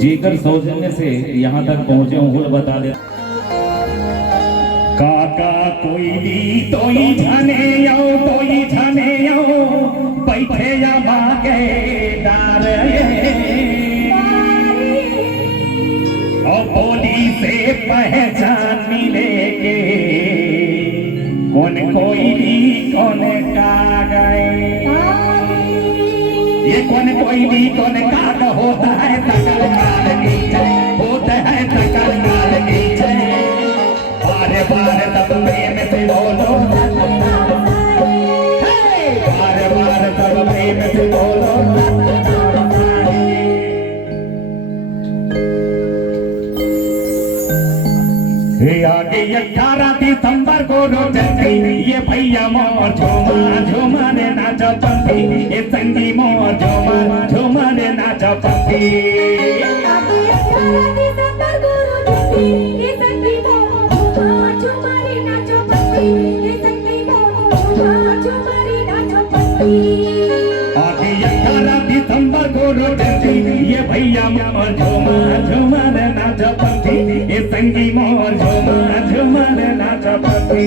जेकर सौजन्य से यहाँ तक पहुँचे हुल बता दे। काका कोई दी तोई जाने बैठे या मागे डार और बोली से पहचान मिलेगे कौन कोई दी कौन का गए। ये कौन कोई दी कौन का होता है सकल काल की जय, होता है सकल काल की जय। बार बार तब प्रेम से बोलो, बार बार तब प्रेम से बोलो। आगे 18 दिसंबर को रोजती ये भैया मोर झूमा रे नाच पंथी, ये संगी मोर झूमा रे नाच पंथी। आगे 18 दिसंबर को रोजती ये भैया मोर झूमा रे नाच पंथी, ये संगी मोर झूमा रे नाच पंथी।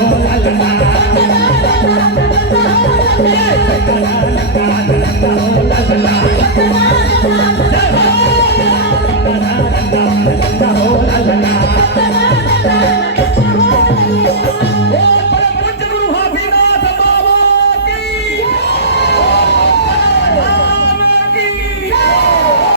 Oh,